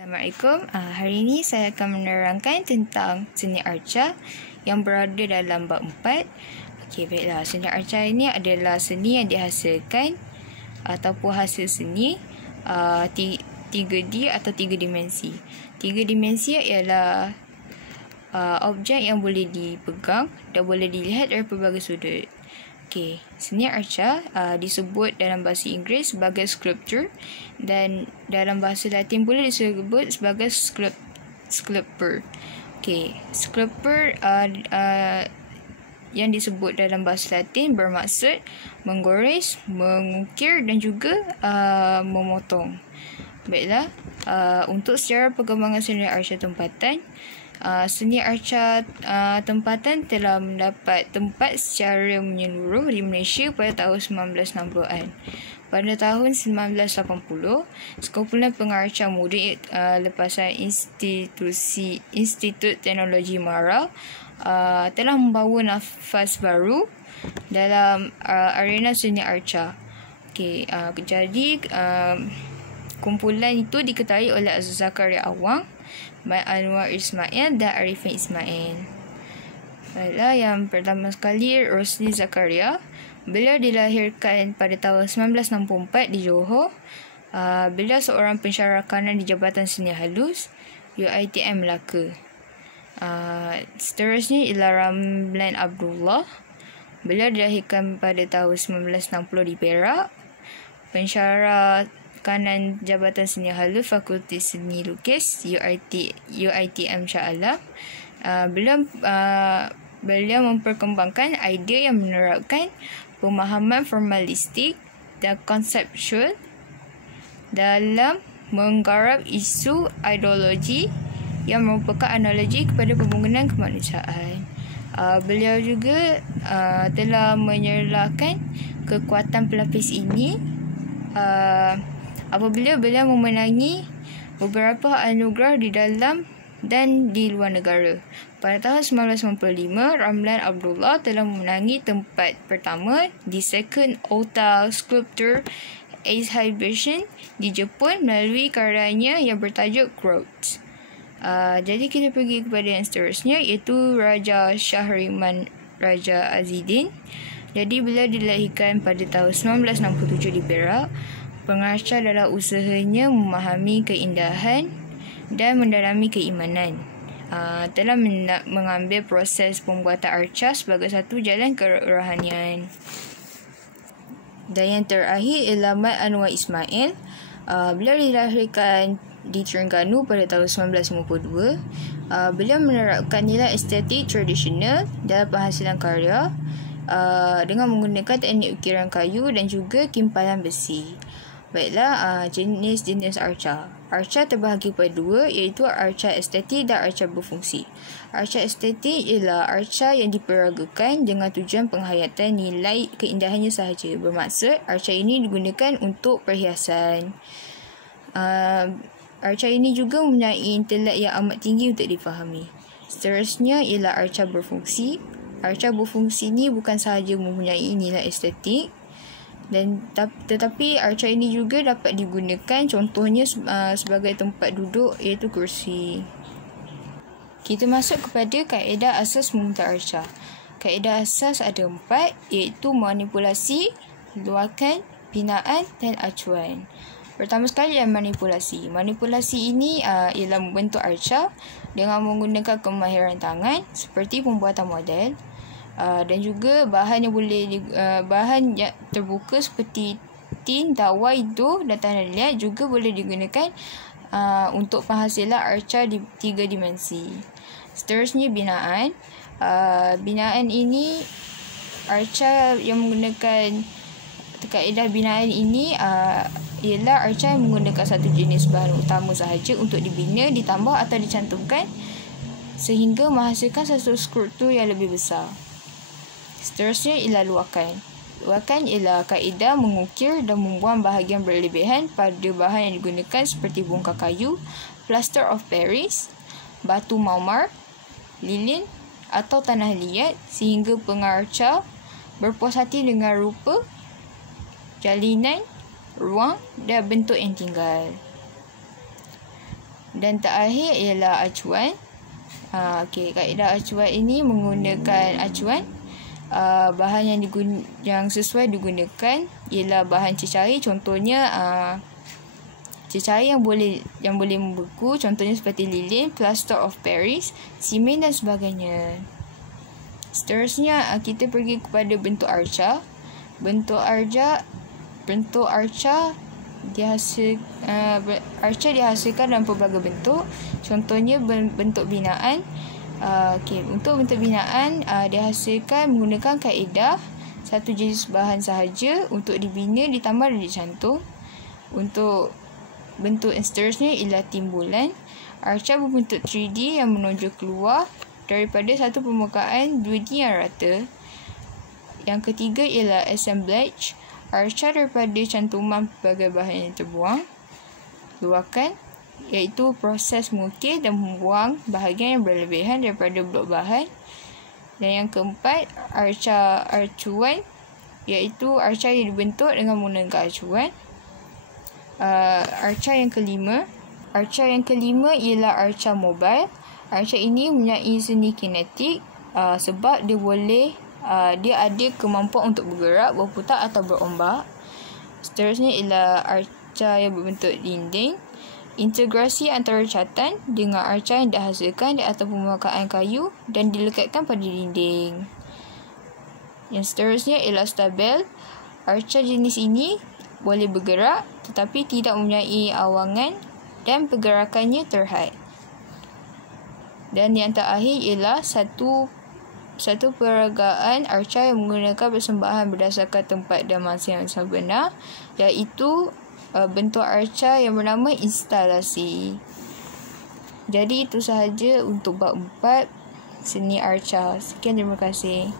Assalamualaikum. Hari ini saya akan menerangkan tentang seni arca yang berada dalam bab 4. Okey, baiklah. Seni arca ini adalah seni yang dihasilkan ataupun hasil seni 3D atau 3 dimensi. 3 dimensi ialah objek yang boleh dipegang dan boleh dilihat dari pelbagai sudut. Okey, seni arca disebut dalam bahasa Inggeris sebagai sculpture dan dalam bahasa Latin boleh disebut sebagai sculptor. Okey, sculptor yang disebut dalam bahasa Latin bermaksud menggores, mengukir dan juga memotong. Baiklah, untuk sejarah perkembangan seni arca tempatan, seni arca tempatan telah mendapat tempat secara menyeluruh di Malaysia pada tahun 1960-an. Pada tahun 1980, sekumpulan pengarca muda lepasan Institut Teknologi MARA telah membawa nafas baru dalam arena seni arca. Okey, jadi kumpulan itu diketahui oleh Zakaria Awang, Anwar Ismail dan Arifin Ismail. Baiklah, yang pertama sekali Rosli Zakaria. Beliau dilahirkan pada tahun 1964 di Johor. Beliau seorang pensyarah rakanan di Jabatan Seni Halus UiTM Melaka. Seterusnya ialah Ramlan Abdullah. Beliau dilahirkan pada tahun 1960 di Perak. Pensyarah kanan Jabatan Seni Halus Fakulti Seni Lukis UiTM Shah Alam. Beliau memperkembangkan idea yang menerapkan pemahaman formalistik dan konseptual dalam menggarap isu ideologi yang merupakan analogi kepada pembangunan kemanusiaan. Beliau juga telah menyerlahkan kekuatan pelapis ini apabila beliau memenangi beberapa anugerah di dalam dan di luar negara. Pada tahun 1995, Ramlan Abdullah telah memenangi tempat pertama di Second Ota Sculpture Exhibition di Jepun melalui karyanya yang bertajuk Growth. Jadi kita pergi kepada yang seterusnya, iaitu Raja Syahriman Raja Azidin. Jadi beliau dilahirkan pada tahun 1967 di Perak. Pengarca adalah usahanya memahami keindahan dan mendalami keimanan. Telah mengambil proses pembuatan arca sebagai satu jalan kerohanian. Dan yang terakhir ialah Mat Anwar Ismail. Beliau dilahirkan di Terengganu pada tahun 1952. Beliau menerapkan nilai estetik tradisional dalam penghasilan karya dengan menggunakan teknik ukiran kayu dan juga kimpalan besi. Baiklah, jenis-jenis arca. Arca terbahagi pada dua, iaitu arca estetik dan arca berfungsi. Arca estetik ialah arca yang diperagakan dengan tujuan penghayatan nilai keindahannya sahaja. Bermaksud, arca ini digunakan untuk perhiasan. Arca ini juga mempunyai intelek yang amat tinggi untuk difahami. Seterusnya ialah arca berfungsi. Arca berfungsi ini bukan sahaja mempunyai nilai estetik, tetapi arca ini juga dapat digunakan contohnya sebagai tempat duduk, iaitu kursi. Kita masuk kepada kaedah asas meminta arca. Kaedah asas ada 4, iaitu manipulasi, luakan, binaan dan acuan. Pertama sekali adalah manipulasi. Manipulasi ini ialah membentuk arca dengan menggunakan kemahiran tangan seperti pembuatan model. Dan juga bahan yang terbuka seperti tin, dawai, dough dan tanah liat juga boleh digunakan untuk penghasilan arca di 3 dimensi. Seterusnya binaan. Binaan ini arca yang menggunakan kaedah binaan ini ialah arca yang menggunakan satu jenis bahan utama sahaja untuk dibina, ditambah atau dicantumkan sehingga menghasilkan satu struktur yang lebih besar. Seterusnya ialah luakan. Luakan ialah kaedah mengukir dan membuang bahagian berlebihan pada bahan yang digunakan seperti bongkar kayu, plaster of Paris, batu marmar, lilin atau tanah liat sehingga pengarca berpuas hati dengan rupa, jalinan, ruang dan bentuk yang tinggal. Dan terakhir ialah acuan. Okey, kaedah acuan ini menggunakan acuan. Bahan yang sesuai digunakan ialah bahan cecair, contohnya cecair yang boleh membeku, contohnya seperti lilin, plaster of Paris, simen dan sebagainya. Seterusnya kita pergi kepada bentuk arca. Bentuk arca dihasilkan dalam pelbagai bentuk. Contohnya bentuk binaan. Untuk bentuk binaan dihasilkan menggunakan kaedah satu jenis bahan sahaja untuk dibina, ditambah dan dicantum. Untuk bentuk yang seterusnya ialah timbulan. Arca berbentuk 3D yang menonjol keluar daripada satu permukaan 2D yang rata. Yang ketiga ialah assemblage. Arca daripada cantuman pelbagai bahan yang terbuang, luakan, iaitu proses mengukir dan membuang bahagian yang berlebihan daripada blok bahan. Dan yang keempat, acuan, iaitu arca yang dibentuk dengan menggunakan acuan. Arca yang kelima ialah arca mobile. Arca ini mempunyai seni kinetik sebab dia ada kemampuan untuk bergerak, berputar atau berombak. Seterusnya ialah arca yang berbentuk dinding. Integrasi antara catatan dengan arca yang dihasilkan di atas permukaan kayu dan dilekatkan pada dinding. Yang seterusnya ialah stabel. Arca jenis ini boleh bergerak tetapi tidak mempunyai awangan dan pergerakannya terhad. Dan yang terakhir ialah satu peragaan arca yang menggunakan persembahan berdasarkan tempat dan masa yang benar, iaitu bentuk arca yang bernama instalasi. Jadi itu sahaja untuk bab 4 seni arca. Sekian, terima kasih.